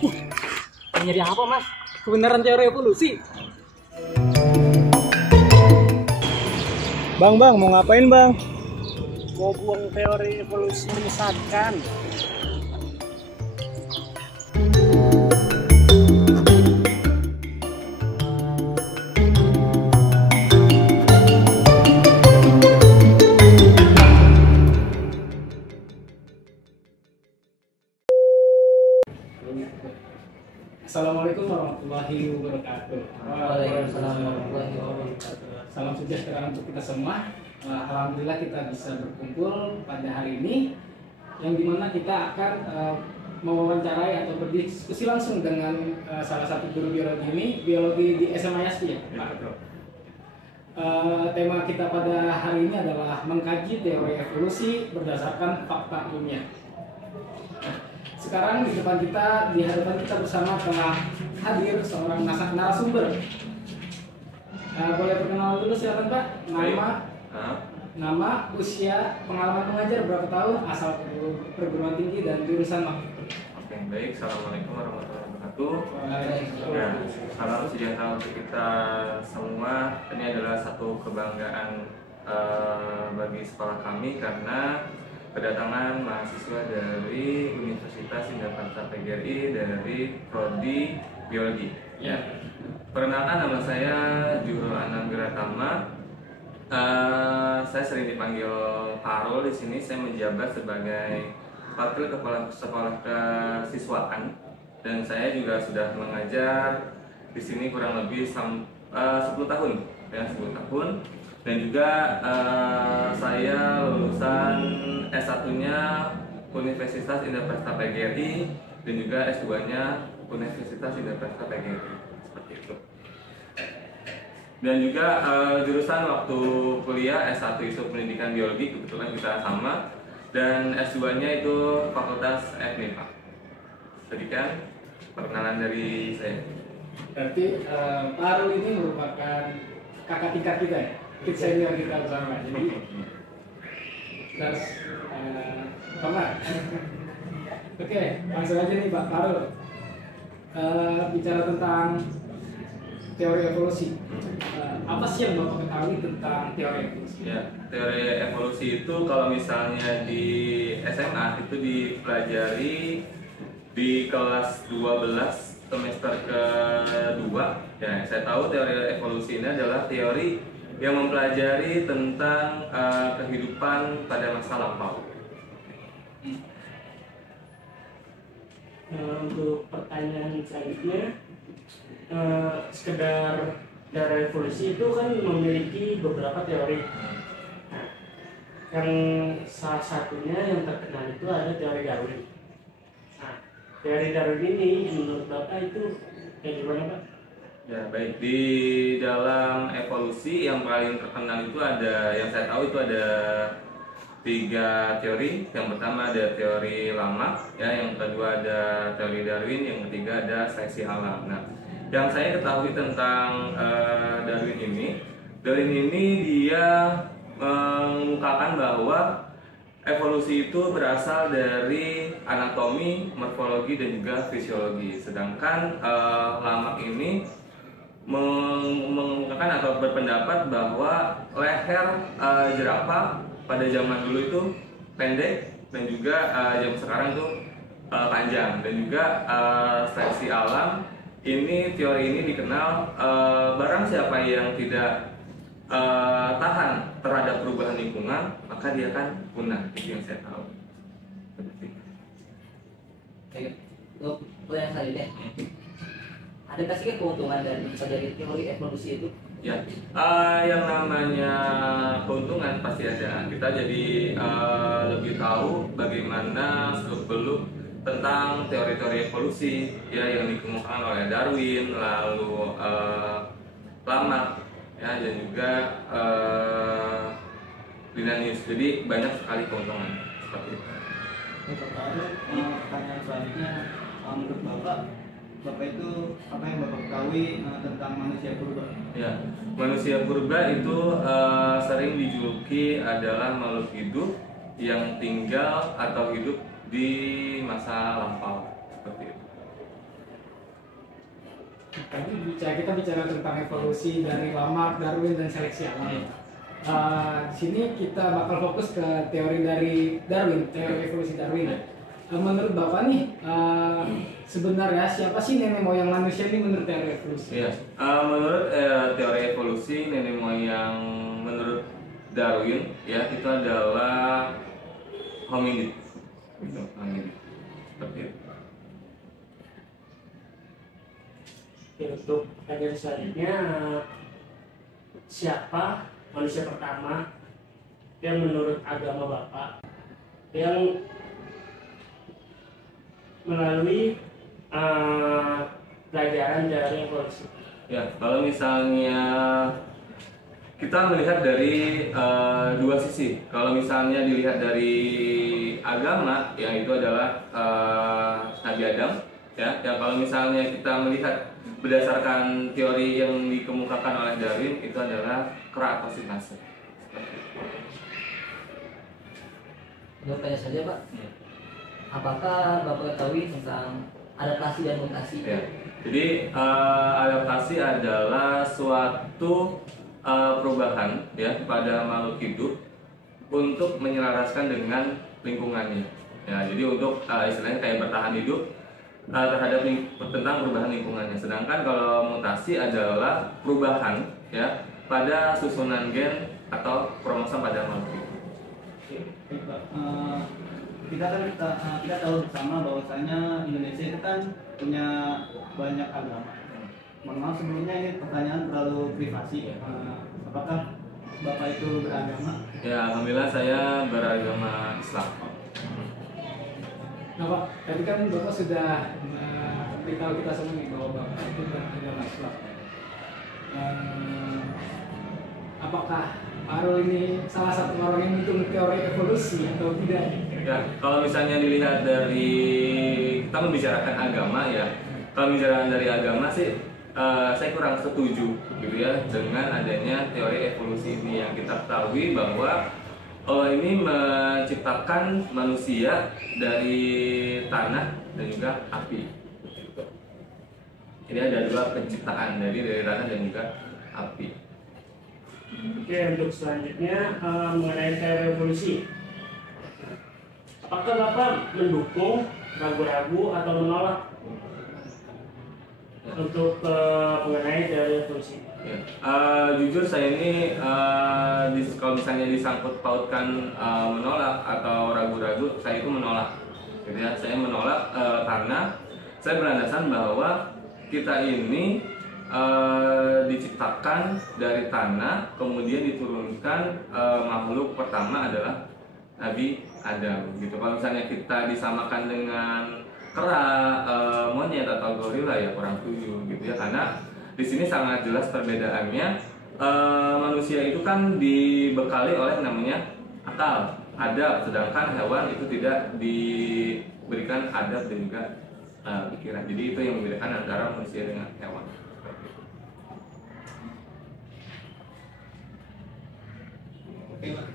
Nyari apa mas? Kebenaran teori evolusi? Bang, mau ngapain bang? Mau buang teori evolusi menyesatkan. Assalamualaikum warahmatullahi wabarakatuh. Waalaikumsalam warahmatullahi wabarakatuh. Salam sejahtera untuk kita semua. Alhamdulillah kita bisa berkumpul pada hari ini, yang dimana kita akan mewawancarai atau berdiskusi langsung dengan salah satu guru biologi ini, biologi di SMA Yasti ya, Pak. Tema kita pada hari ini adalah mengkaji teori evolusi berdasarkan fakta ilmiah. Sekarang di hadapan kita bersama telah hadir seorang narasumber. Boleh perkenalan dulu silakan Pak. Nama, usia, pengalaman mengajar berapa tahun, asal perguruan tinggi dan jurusan apa? Oke, baik. Assalamualaikum warahmatullahi wabarakatuh. Nah, salam sejahtera untuk kita semua. Ini adalah satu kebanggaan bagi sekolah kami karena kedatangan mahasiswa dari Universitas Indonesia PGRI dari Prodi Biologi. Ya. Perkenalkan, nama saya Juhro Ananggratama. Saya sering dipanggil Parul. Di sini saya menjabat sebagai Wakil Kepala Sekolah Kesiswaan dan saya juga sudah mengajar di sini kurang lebih 10 tahun, ya 10 tahun. Dan juga saya lulusan S1-nya Universitas Indonesia PGRI dan juga S2-nya Universitas Indonesia PGRI, seperti itu. Dan juga jurusan waktu kuliah S1 itu pendidikan biologi, kebetulan kita sama, dan S2-nya itu Fakultas FMIPA. Sedikit perkenalan dari saya. Berarti Pak Arul ini merupakan kakak tingkat kita ya? Kid senior kita bersama. Jadi terus Oke, langsung aja nih Pak Arul. Bicara tentang teori evolusi. Apa sih yang Bapak ketahui tentang teori evolusi? Ya, teori evolusi itu kalau misalnya di SMA itu dipelajari di kelas 12 semester kedua. Ya, saya tahu teori evolusi ini adalah teori yang mempelajari tentang kehidupan pada masa lampau. Untuk pertanyaan selanjutnya, sekedar dari evolusi itu kan memiliki beberapa teori. Nah, yang salah satunya yang terkenal itu ada teori Darwin. Nah, teori Darwin ini menurut Bapak itu kayak gimana Pak? Ya, baik. Di dalam evolusi yang paling terkenal itu ada, yang saya tahu itu ada 3 teori. Yang pertama ada teori lama, ya, yang kedua ada teori Darwin, yang ketiga ada seleksi alam. Nah, yang saya ketahui tentang Darwin ini dia mengungkapkan bahwa evolusi itu berasal dari anatomi, morfologi, dan juga fisiologi. Sedangkan Lamarck ini mengungkapkan atau berpendapat bahwa leher jerapah pada zaman dulu itu pendek dan juga zaman sekarang itu panjang. Dan juga seleksi alam ini, teori ini dikenal barang siapa yang tidak tahan terhadap perubahan lingkungan maka dia akan punah. Itu yang saya tahu. Untuk yang selanjutnya, ada kasih keuntungan dari teori evolusi itu? Ya, yang namanya keuntungan pasti ada. Kita jadi lebih tahu bagaimana seluk-beluk tentang teori-teori evolusi, ya, yang dikemukakan oleh Darwin, lalu Lamarck, ya, dan juga Linnaeus. Jadi banyak sekali keuntungan seperti itu. Pertanyaan selanjutnya, menurut Bapak itu apa yang Bapak ketahui tentang manusia purba? Ya, manusia purba itu sering dijuluki adalah makhluk hidup yang tinggal atau hidup di masa lampau, seperti itu. Tadi kita bicara tentang evolusi dari Lamarck, Darwin, dan seleksi alam. Di sini kita bakal fokus ke teori dari Darwin, teori evolusi Darwin. Menurut Bapak nih, sebenarnya siapa sih nenek moyang manusia ini menurut teori evolusi? Iya. Menurut teori evolusi, nenek moyang menurut Darwin ya itu adalah hominid. Gitu, hominid. Seperti itu. Oke, untuk pertanyaan selanjutnya, siapa manusia pertama yang menurut agama Bapak yang melalui pelajaran dari evolusi? Ya, kalau misalnya kita melihat dari dua sisi. Kalau misalnya dilihat dari agama, ya itu adalah Nabi Adam. Ya, kalau misalnya kita melihat berdasarkan teori yang dikemukakan oleh Darwin, itu adalah keratosintase. Bertanya saja Pak, apakah Bapak ketahui tentang adaptasi dan mutasi? Ya. Jadi adaptasi adalah suatu perubahan ya pada makhluk hidup untuk menyelaraskan dengan lingkungannya. Ya, jadi untuk istilahnya kayak bertahan hidup terhadap tentang perubahan lingkungannya. Sedangkan kalau mutasi adalah perubahan ya pada susunan gen atau kromosom pada makhluk hidup. Baik, Pak. Kita tahu bersama bahwasanya Indonesia itu kan punya banyak agama. Mohon maaf sebelumnya ini pertanyaan terlalu privasi. Apakah Bapak itu beragama? Ya, alhamdulillah saya beragama Islam. Nah Pak, tadi kan Bapak sudah beritahu kita semua nih bahwa Bapak itu beragama Islam. Apakah Arul ini salah satu orang yang mendukung teori evolusi atau tidak? Ya, kalau misalnya dilihat dari kita membicarakan agama ya, kalau bicarakan dari agama sih saya kurang setuju gitu ya dengan adanya teori evolusi ini. Yang kita ketahui bahwa Allah ini menciptakan manusia dari tanah dan juga api. Jadi ada dua penciptaan dari tanah dan juga api. Oke, untuk selanjutnya mengenai teori evolusi, apakah Bapak mendukung, ragu-ragu, atau menolak untuk mengenai teori evolusi? Ya. Jujur saya ini kalau misalnya disangkut pautkan menolak atau ragu-ragu, saya itu menolak. Gitu ya. Saya menolak karena saya berlandasan bahwa kita ini diciptakan dari tanah, kemudian diturunkan makhluk pertama adalah Nabi Adam. Gitu. Kalau misalnya kita disamakan dengan kera, monyet atau gorila ya kurang setuju gitu ya, karena di sini sangat jelas perbedaannya. Manusia itu kan dibekali oleh namanya akal, adab, sedangkan hewan itu tidak diberikan adab dan juga pikiran. Jadi itu yang membedakan antara manusia dengan hewan. Oke, Pak.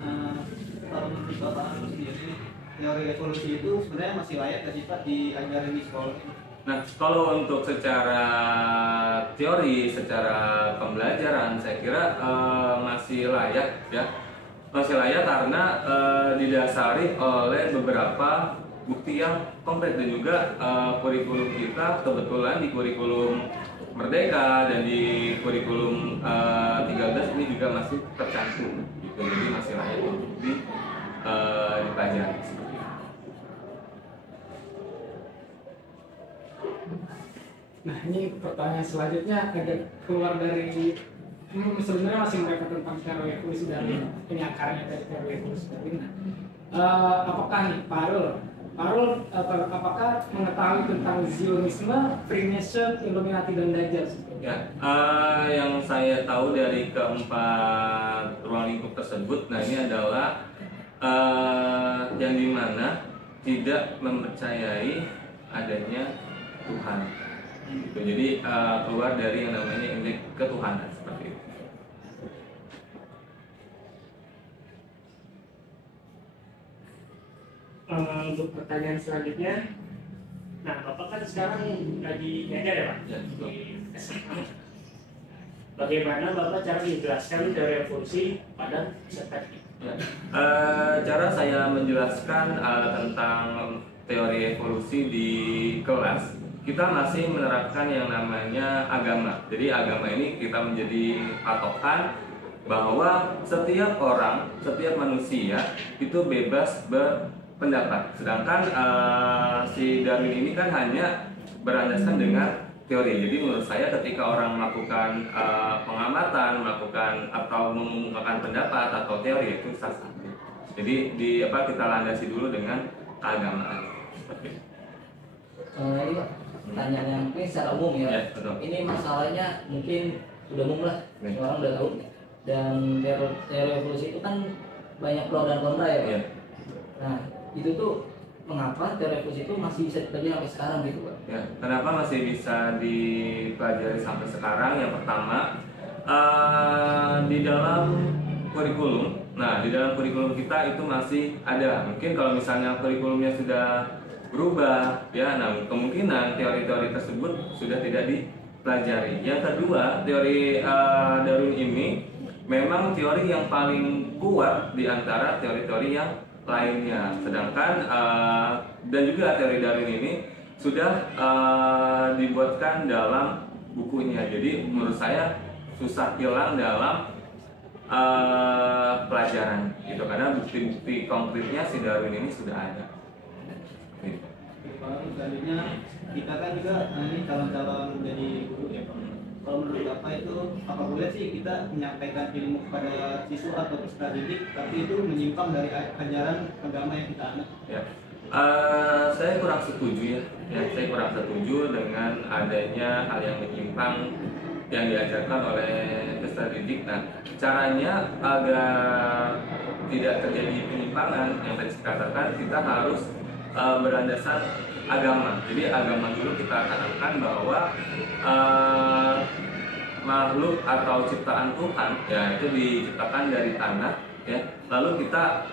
Kalau menurut Bapak sendiri, teori evolusi itu sebenarnya masih layak nggak sih Pak diajarin di sekolah? Nah, kalau untuk secara teori, secara pembelajaran, saya kira masih layak ya, masih layak karena didasari oleh beberapa bukti yang konkret dan juga kurikulum kita kebetulan di kurikulum Merdeka dan di kurikulum 13 ini juga masih tercantum, gitu. Jadi masih layak untuk dipelajari. Nah ini pertanyaan selanjutnya agak keluar dari sebenarnya masih mereka tentang teori evolusi dari ini akarnya dari teori evolusi dari apakah nih Parul apakah mengetahui tentang Zionisme, Freemason, Illuminati dan Dajjal? Ya, yang saya tahu dari keempat ruang lingkup tersebut, nah ini adalah yang dimana tidak mempercayai adanya Tuhan. Gitu. Jadi keluar dari yang namanya indeks ketuhanan seperti itu. Untuk pertanyaan selanjutnya, nah Bapak kan sekarang lagi ngajar ya Pak? Ya, betul. Di Bagaimana Bapak cara menjelaskan teori evolusi pada peserta didik? Ya. Cara saya menjelaskan tentang teori evolusi di kelas, kita masih menerapkan yang namanya agama. Jadi agama ini kita menjadi patokan bahwa setiap orang, setiap manusia itu bebas berpendapat. Sedangkan si Darwin ini kan hanya berlandaskan dengan teori. Jadi menurut saya ketika orang melakukan pengamatan, melakukan atau mengemukakan pendapat atau teori itu sah saja. Jadi kita landasi dulu dengan keagamaan. Ini Pak, pertanyaan yang mungkin secara umum ya. Ya, betul. Ini masalahnya mungkin udah umum lah, Ya. semua orang udah tahu. Dan teori evolusi itu kan banyak pro dan kontra ya Pak. Ya. Nah itu tuh mengapa teori evolusi itu masih bisa dipelajari sampai sekarang gitu Pak? Ya, kenapa masih bisa dipelajari sampai sekarang? Yang pertama, di dalam kurikulum. Nah, di dalam kurikulum kita itu masih ada. Mungkin kalau misalnya kurikulumnya sudah berubah, ya, nah kemungkinan teori-teori tersebut sudah tidak dipelajari. Yang kedua, teori Darwin ini memang teori yang paling kuat di antara teori-teori yang lainnya. Sedangkan dan juga teori Darwin ini sudah dibuatkan dalam bukunya. Jadi menurut saya susah hilang dalam pelajaran gitu, karena bukti-bukti konkretnya si Darwin ini sudah ada. Gitu. Kalau selanjutnya kita kan juga ini calon-calon jadi guru ya Pak. Kalau menurut Bapak itu apa boleh sih kita menyampaikan ilmu kepada siswa atau peserta didik tapi itu menyimpang dari ajaran agama yang kita anut? Ya. Saya kurang setuju ya. Saya kurang setuju dengan adanya hal yang menyimpang yang diajarkan oleh peserta didik. Nah, caranya agar tidak terjadi penyimpangan yang tadi saya katakan, kita harus berlandaskan agama. Jadi agama dulu kita tanamkan bahwa makhluk atau ciptaan Tuhan ya itu diciptakan dari tanah ya. Lalu kita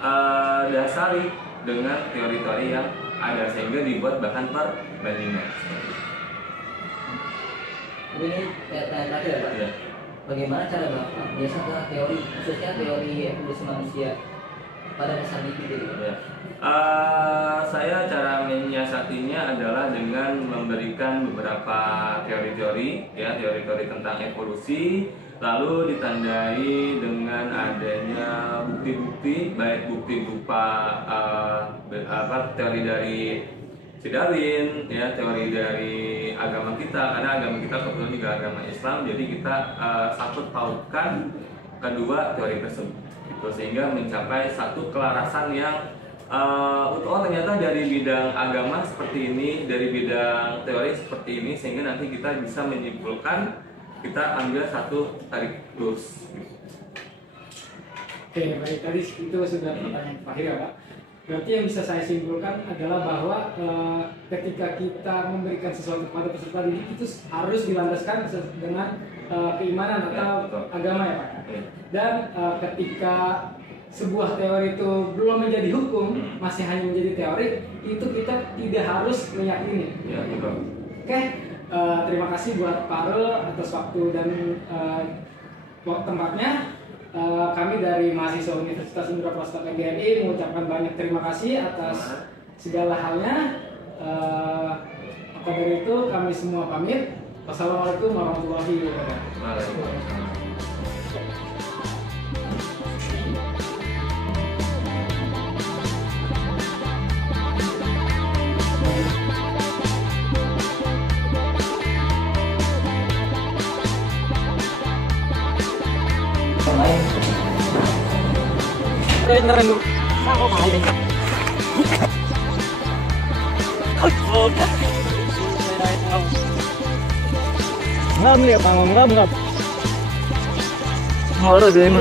dasari dengan teori-teori yang ada sehingga dibuat bahan perbandingan. Ini pertanyaan terakhir ya Pak. Ya. Bagaimana cara Bapak biasanya teori, khususnya teori evolusi manusia pada masa didik gitu? Ya. Saya cara menyiasatinya adalah dengan memberikan beberapa teori-teori ya, teori-teori tentang evolusi, lalu ditandai dengan adanya bukti-bukti, baik bukti berupa teori dari si Darwin ya, teori dari agama kita, karena agama kita kebetulan juga agama Islam, jadi kita sangkut pautkan kedua teori tersebut gitu, sehingga mencapai satu kelarasan yang ternyata dari bidang agama seperti ini, dari bidang teori seperti ini, sehingga nanti kita bisa menyimpulkan, kita ambil satu tarik lurus. Oke, baik, tadi itu sudah pertanyaan terakhir ya Pak. Berarti yang bisa saya simpulkan adalah bahwa ketika kita memberikan sesuatu kepada peserta didik itu harus dilandaskan dengan keimanan atau agama ya Pak. Dan ketika sebuah teori itu belum menjadi hukum, masih hanya menjadi teori, itu kita tidak harus meyakini. Ya, betul. Oke, terima kasih buat Pak Arul atas waktu dan tempatnya. Kami dari mahasiswa Universitas Indra Prastata GRI mengucapkan banyak terima kasih atas segala halnya. Maka dari itu kami semua pamit. Wassalamualaikum warahmatullahi wabarakatuh. Ngam lihat tanggung ngam. Harus deh.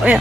Oh ya.